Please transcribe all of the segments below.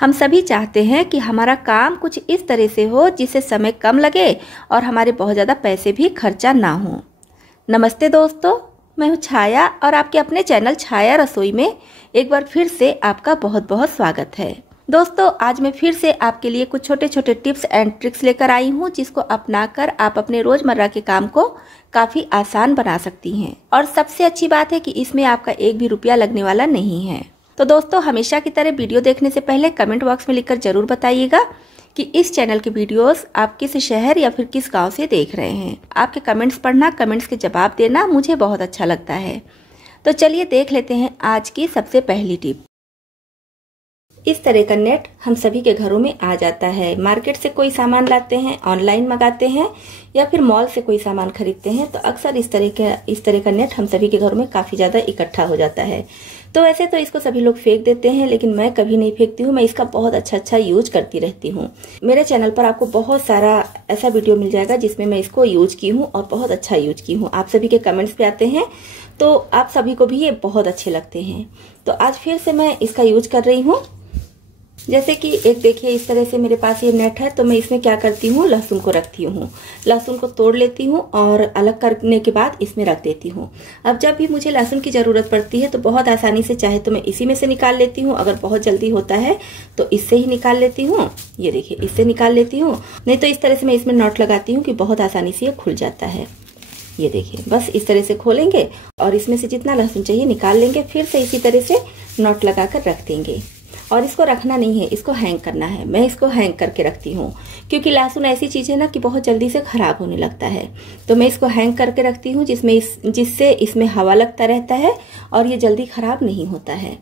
हम सभी चाहते हैं कि हमारा काम कुछ इस तरह से हो जिससे समय कम लगे और हमारे बहुत ज़्यादा पैसे भी खर्चा ना हो। नमस्ते दोस्तों, मैं हूँ छाया और आपके अपने चैनल छाया रसोई में एक बार फिर से आपका बहुत बहुत स्वागत है। दोस्तों, आज मैं फिर से आपके लिए कुछ छोटे छोटे टिप्स एंड ट्रिक्स लेकर आई हूँ जिसको अपनाकर आप अपने रोजमर्रा के काम को काफ़ी आसान बना सकती हैं। और सबसे अच्छी बात है कि इसमें आपका एक भी रुपया लगने वाला नहीं है। तो दोस्तों, हमेशा की तरह वीडियो देखने से पहले कमेंट बॉक्स में लिखकर जरूर बताइएगा कि इस चैनल के वीडियोस आप किस शहर या फिर किस गांव से देख रहे हैं। आपके कमेंट्स पढ़ना, कमेंट्स के जवाब देना मुझे बहुत अच्छा लगता है। तो चलिए देख लेते हैं आज की सबसे पहली टिप। इस तरह का नेट हम सभी के घरों में आ जाता है। मार्केट से कोई सामान लाते हैं, ऑनलाइन मंगाते हैं या फिर मॉल से कोई सामान खरीदते हैं तो अक्सर इस तरह का नेट हम सभी के घरों में काफी ज्यादा इकट्ठा हो जाता है। तो वैसे तो इसको सभी लोग फेंक देते हैं, लेकिन मैं कभी नहीं फेंकती हूँ। मैं इसका बहुत अच्छा यूज करती रहती हूँ। मेरे चैनल पर आपको बहुत सारा ऐसा वीडियो मिल जाएगा जिसमें मैं इसको यूज की हूँ और बहुत अच्छा यूज की हूँ। आप सभी के कमेंट्स पे आते हैं तो आप सभी को भी ये बहुत अच्छे लगते हैं। तो आज फिर से मैं इसका यूज कर रही हूँ। जैसे कि एक देखिए, इस तरह से मेरे पास ये नेट है तो मैं इसमें क्या करती हूँ, लहसुन को रखती हूँ। लहसुन को तोड़ लेती हूँ और अलग करने के बाद इसमें रख देती हूँ। अब जब भी मुझे लहसुन की जरूरत पड़ती है तो बहुत आसानी से, चाहे तो मैं इसी में से निकाल लेती हूँ, अगर बहुत जल्दी होता है तो इससे ही निकाल लेती हूँ। ये देखिए, इससे निकाल लेती हूँ, नहीं तो इस तरह से मैं इसमें नॉट लगाती हूँ कि बहुत आसानी से ये खुल जाता है। ये देखिए, बस इस तरह से खोलेंगे और इसमें से जितना लहसुन चाहिए निकाल लेंगे, फिर से इसी तरह से नॉट लगाकर रख देंगे। और इसको रखना नहीं है, इसको हैंग करना है। मैं इसको हैंग करके रखती हूँ क्योंकि लहसुन ऐसी चीज है ना कि बहुत जल्दी से खराब होने लगता है। तो मैं इसको हैंग करके रखती हूँ जिससे इसमें हवा लगता रहता है और ये जल्दी खराब नहीं होता है।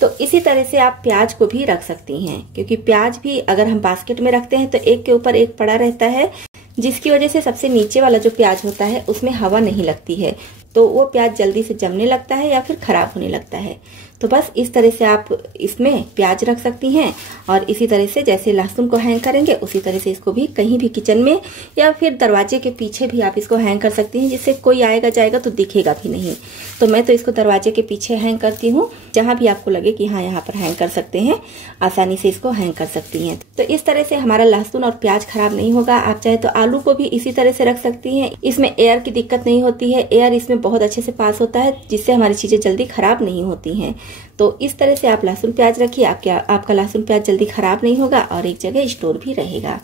तो इसी तरह से आप प्याज को भी रख सकती हैं, क्योंकि प्याज भी अगर हम बास्केट में रखते हैं तो एक के ऊपर एक पड़ा रहता है, जिसकी वजह से सबसे नीचे वाला जो प्याज होता है उसमें हवा नहीं लगती है, तो वो प्याज जल्दी से जमने लगता है या फिर खराब होने लगता है। तो बस इस तरह से आप इसमें प्याज रख सकती हैं और इसी तरह से जैसे लहसुन को हैंग करेंगे उसी तरह से इसको भी कहीं भी किचन में या फिर दरवाजे के पीछे भी आप इसको हैंग कर सकती हैं, जिससे कोई आएगा जाएगा तो दिखेगा भी नहीं। तो मैं तो इसको दरवाजे के पीछे हैंग करती हूँ, जहां भी आपको लगे कि हाँ यहाँ पर हैंग कर सकते हैं, आसानी से इसको हैंग कर सकती हैं। तो इस तरह से हमारा लहसुन और प्याज खराब नहीं होगा। आप चाहे तो आलू को भी इसी तरह से रख सकती हैं। इसमें एयर की दिक्कत नहीं होती है, एयर इसमें बहुत अच्छे से पास होता है, जिससे हमारी चीजें जल्दी खराब नहीं होती हैं। तो इस तरह से आप लहसुन प्याज रखिए, आपका लहसुन प्याज जल्दी खराब नहीं होगा और एक जगह स्टोर भी रहेगा।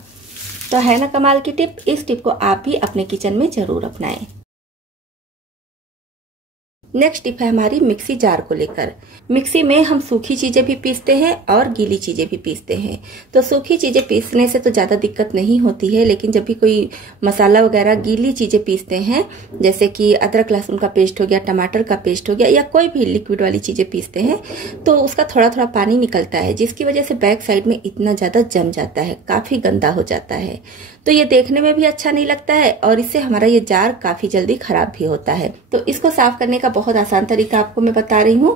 तो है ना कमाल की टिप। इस टिप को आप भी अपने किचन में जरूर अपनाएं। नेक्स्ट टिप है हमारी मिक्सी जार को लेकर। मिक्सी में हम सूखी चीजें भी पीसते हैं और गीली चीजें भी पीसते हैं। तो सूखी चीजें पीसने से तो ज्यादा दिक्कत नहीं होती है, लेकिन जब भी कोई मसाला वगैरह गीली चीजें पीसते हैं, जैसे कि अदरक लहसुन का पेस्ट हो गया, टमाटर का पेस्ट हो गया, या कोई भी लिक्विड वाली चीजें पीसते हैं, तो उसका थोड़ा थोड़ा पानी निकलता है, जिसकी वजह से बैक साइड में इतना ज्यादा जम जाता है, काफी गंदा हो जाता है। तो ये देखने में भी अच्छा नहीं लगता है और इससे हमारा ये जार काफी जल्दी खराब भी होता है। तो इसको साफ करने का बहुत आसान तरीका आपको मैं बता रही हूँ,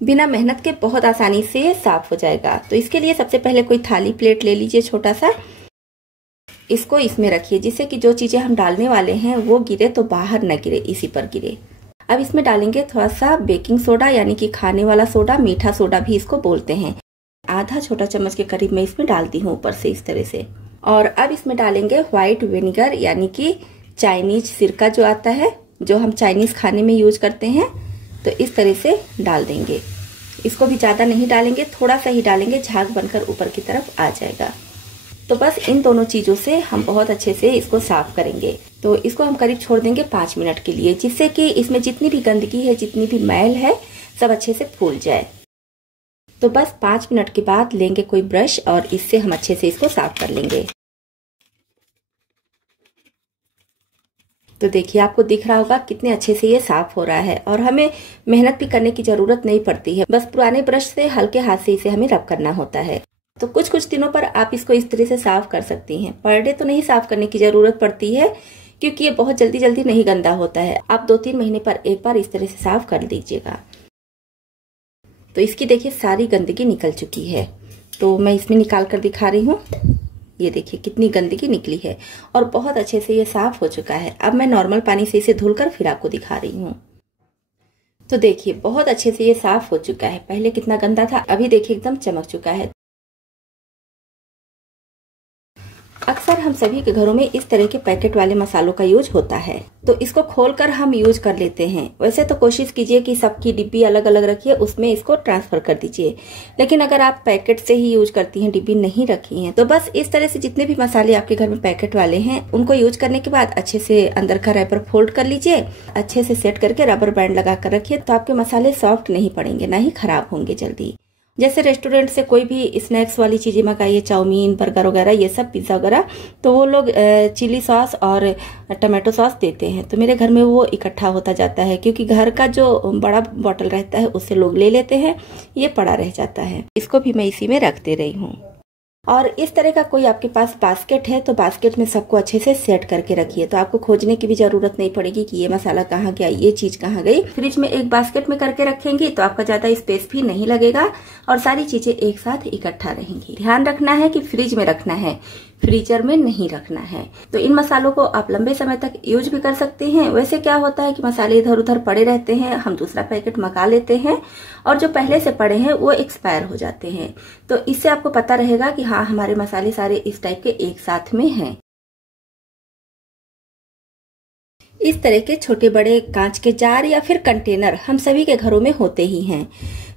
बिना मेहनत के बहुत आसानी से ये साफ हो जाएगा। तो इसके लिए सबसे पहले कोई थाली प्लेट ले लीजिए छोटा सा, इसको इसमें रखिए जिससे कि जो चीजें हम डालने वाले हैं वो गिरे तो बाहर न गिरे, इसी पर गिरे। अब इसमें डालेंगे थोड़ा सा बेकिंग सोडा, यानी कि खाने वाला सोडा, मीठा सोडा भी इसको बोलते हैं। आधा छोटा चम्मच के करीब मैं इसमें डालती हूँ ऊपर से इस तरह से। और अब इसमें डालेंगे व्हाइट विनेगर, यानी कि चाइनीज सिरका जो आता है, जो हम चाइनीज खाने में यूज करते हैं। तो इस तरह से डाल देंगे। इसको भी ज्यादा नहीं डालेंगे, थोड़ा सा ही डालेंगे, झाग बनकर ऊपर की तरफ आ जाएगा। तो बस इन दोनों चीजों से हम बहुत अच्छे से इसको साफ करेंगे। तो इसको हम करीब छोड़ देंगे 5 मिनट के लिए, जिससे कि इसमें जितनी भी गंदगी है, जितनी भी मैल है, सब अच्छे से फूल जाए। तो बस 5 मिनट के बाद लेंगे कोई ब्रश और इससे हम अच्छे से इसको साफ कर लेंगे। तो देखिए, आपको दिख रहा होगा कितने अच्छे से ये साफ हो रहा है और हमें मेहनत भी करने की जरूरत नहीं पड़ती है। बस पुराने ब्रश से हल्के हाथ से इसे हमें रब करना होता है। तो कुछ कुछ दिनों पर आप इसको इस तरह से साफ कर सकती हैं। पर डे तो नहीं साफ करने की जरूरत पड़ती है, क्योंकि ये बहुत जल्दी जल्दी नहीं गंदा होता है। आप 2-3 महीने पर एक बार इस तरह से साफ कर लीजिएगा। तो इसकी देखिए सारी गंदगी निकल चुकी है। तो मैं इसमें निकाल कर दिखा रही हूँ। ये देखिए कितनी गंदगी निकली है और बहुत अच्छे से ये साफ हो चुका है। अब मैं नॉर्मल पानी से इसे धुलकर फिर आपको दिखा रही हूँ। तो देखिए बहुत अच्छे से ये साफ हो चुका है। पहले कितना गंदा था, अभी देखिए एकदम चमक चुका है। अक्सर हम सभी के घरों में इस तरह के पैकेट वाले मसालों का यूज होता है, तो इसको खोलकर हम यूज कर लेते हैं। वैसे तो कोशिश कीजिए कि सबकी डिब्बी अलग अलग रखिए, उसमें इसको ट्रांसफर कर दीजिए। लेकिन अगर आप पैकेट से ही यूज करती हैं, डिब्बी नहीं रखी हैं, तो बस इस तरह से जितने भी मसाले आपके घर में पैकेट वाले हैं उनको यूज करने के बाद अच्छे से अंदर का रैपर फोल्ड कर लीजिए। अच्छे से सेट करके रबर बैंड लगा कर रखिए, तो आपके मसाले सॉफ्ट नहीं पड़ेंगे, ना ही खराब होंगे जल्दी। जैसे रेस्टोरेंट से कोई भी स्नैक्स वाली चीजें मंगाइए, चाउमीन, बर्गर वगैरह, ये सब, पिज्जा वगैरह, तो वो लोग चिली सॉस और टमाटो सॉस देते हैं, तो मेरे घर में वो इकट्ठा होता जाता है, क्योंकि घर का जो बड़ा बॉटल रहता है उससे लोग ले लेते हैं, ये पड़ा रह जाता है। इसको भी मैं इसी में रख दे रही हूँ। और इस तरह का कोई आपके पास बास्केट है तो बास्केट में सबको अच्छे से सेट करके रखिए, तो आपको खोजने की भी जरूरत नहीं पड़ेगी कि ये मसाला कहाँ गया, ये चीज कहाँ गई। फ्रिज में एक बास्केट में करके रखेंगी तो आपका ज्यादा स्पेस भी नहीं लगेगा और सारी चीजें एक साथ इकट्ठा रहेंगी। ध्यान रखना है कि फ्रिज में रखना है, फ्रीजर में नहीं रखना है। तो इन मसालों को आप लंबे समय तक यूज भी कर सकते हैं। वैसे क्या होता है कि मसाले इधर उधर पड़े रहते हैं, हम दूसरा पैकेट मंगा लेते हैं और जो पहले से पड़े हैं वो एक्सपायर हो जाते हैं। तो इससे आपको पता रहेगा कि हाँ, हमारे मसाले सारे इस टाइप के एक साथ में हैं। इस तरह के छोटे बड़े कांच के जार या फिर कंटेनर हम सभी के घरों में होते ही हैं।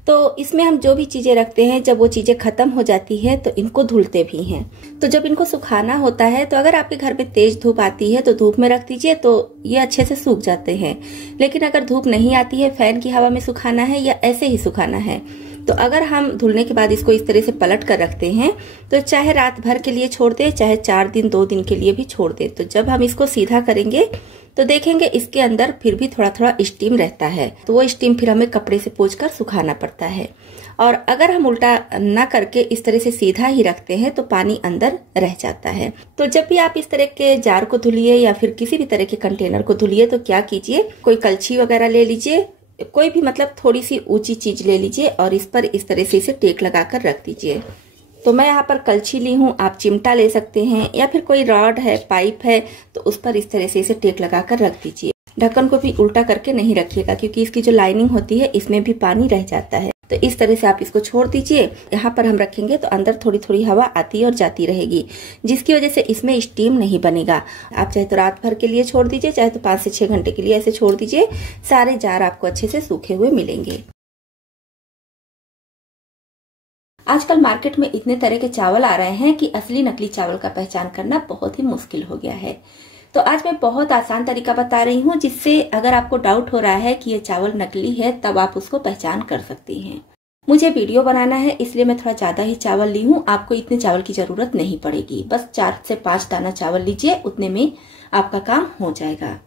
तो इसमें हम जो भी चीजें रखते हैं, जब वो चीजें खत्म हो जाती है तो इनको धुलते भी हैं। तो जब इनको सुखाना होता है, तो अगर आपके घर में तेज धूप आती है तो धूप में रख दीजिए, तो ये अच्छे से सूख जाते हैं। लेकिन अगर धूप नहीं आती है, फैन की हवा में सुखाना है या ऐसे ही सुखाना है, तो अगर हम धुलने के बाद इसको इस तरह से पलट कर रखते हैं, तो चाहे रात भर के लिए छोड़ दें, चाहे 4 दिन 2 दिन के लिए भी छोड़ दें, तो जब हम इसको सीधा करेंगे तो देखेंगे इसके अंदर फिर भी थोड़ा थोड़ा स्टीम रहता है। तो वो स्टीम फिर हमें कपड़े से पोंछकर सुखाना पड़ता है। और अगर हम उल्टा ना करके इस तरह से सीधा ही रखते हैं तो पानी अंदर रह जाता है। तो जब भी आप इस तरह के जार को धुलिए या फिर किसी भी तरह के कंटेनर को धुलिए, तो क्या कीजिए, कोई कलछी वगैरह ले लीजिए, कोई भी मतलब थोड़ी सी ऊंची चीज ले लीजिए और इस पर इस तरह से इसे टेक लगाकर रख दीजिए। तो मैं यहाँ पर कलछी ली हूँ, आप चिमटा ले सकते हैं या फिर कोई रॉड है, पाइप है, तो उस पर इस तरह से इसे टेक लगाकर रख दीजिए। ढक्कन को भी उल्टा करके नहीं रखिएगा, क्योंकि इसकी जो लाइनिंग होती है इसमें भी पानी रह जाता है। तो इस तरह से आप इसको छोड़ दीजिए। यहाँ पर हम रखेंगे तो अंदर थोड़ी थोड़ी हवा आती और जाती रहेगी, जिसकी वजह से इसमें स्टीम नहीं बनेगा। आप चाहे तो रात भर के लिए छोड़ दीजिए, चाहे तो 5 से 6 घंटे के लिए ऐसे छोड़ दीजिए। सारे जार आपको अच्छे से सूखे हुए मिलेंगे। आजकल मार्केट में इतने तरह के चावल आ रहे हैं कि असली नकली चावल का पहचान करना बहुत ही मुश्किल हो गया है। तो आज मैं बहुत आसान तरीका बता रही हूँ, जिससे अगर आपको डाउट हो रहा है कि ये चावल नकली है, तब आप उसको पहचान कर सकती हैं। मुझे वीडियो बनाना है, इसलिए मैं थोड़ा ज्यादा ही चावल ली हूँ। आपको इतने चावल की जरूरत नहीं पड़ेगी, बस 4 से 5 दाना चावल लीजिए, उतने में आपका काम हो जाएगा।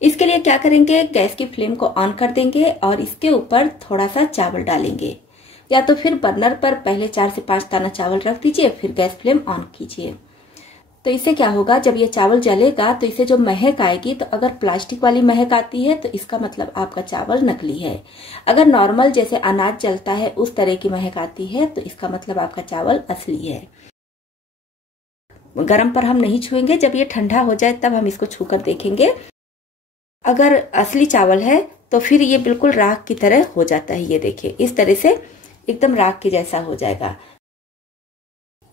इसके लिए क्या करेंगे, गैस की फ्लेम को ऑन कर देंगे और इसके ऊपर थोड़ा सा चावल डालेंगे, या तो फिर बर्नर पर पहले 4 से 5 दाना चावल रख दीजिए, फिर गैस फ्लेम ऑन कीजिए। तो इससे क्या होगा, जब ये चावल जलेगा तो इसे जो महक आएगी, तो अगर प्लास्टिक वाली महक आती है तो इसका मतलब आपका चावल नकली है। अगर नॉर्मल जैसे अनाज जलता है उस तरह की महक आती है तो इसका मतलब आपका चावल असली है। गरम पर हम नहीं छुएंगे, जब ये ठंडा हो जाए तब हम इसको छूकर देखेंगे। अगर असली चावल है तो फिर ये बिल्कुल राख की तरह हो जाता है। ये देखिए, इस तरह से एकदम राख के जैसा हो जाएगा।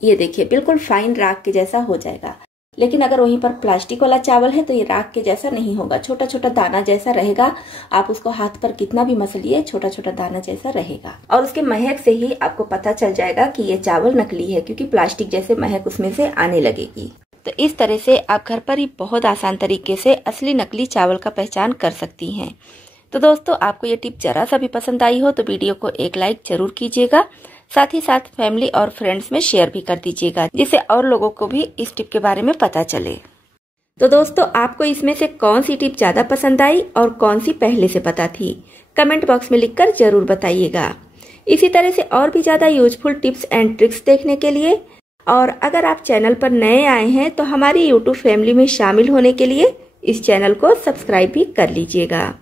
ये देखिए, बिल्कुल फाइन राख के जैसा हो जाएगा। लेकिन अगर वहीं पर प्लास्टिक वाला चावल है तो ये राख के जैसा नहीं होगा, छोटा छोटा दाना जैसा रहेगा। आप उसको हाथ पर कितना भी मसलिए, छोटा छोटा दाना जैसा रहेगा। और उसके महक से ही आपको पता चल जाएगा कि ये चावल नकली है, क्योंकि प्लास्टिक जैसे महक उसमें से आने लगेगी। तो इस तरह से आप घर पर ही बहुत आसान तरीके से असली नकली चावल का पहचान कर सकती हैं। तो दोस्तों, आपको ये टिप जरा सा भी पसंद आई हो तो वीडियो को एक लाइक जरूर कीजिएगा। साथ ही साथ फैमिली और फ्रेंड्स में शेयर भी कर दीजिएगा, जिससे और लोगों को भी इस टिप के बारे में पता चले। तो दोस्तों, आपको इसमें से कौन सी टिप ज्यादा पसंद आई और कौन सी पहले से पता थी, कमेंट बॉक्स में लिखकर जरूर बताइएगा। इसी तरह से और भी ज्यादा यूजफुल टिप्स एंड ट्रिक्स देखने के लिए, और अगर आप चैनल पर नए आए हैं तो हमारी यूट्यूब फैमिली में शामिल होने के लिए इस चैनल को सब्सक्राइब भी कर लीजिएगा।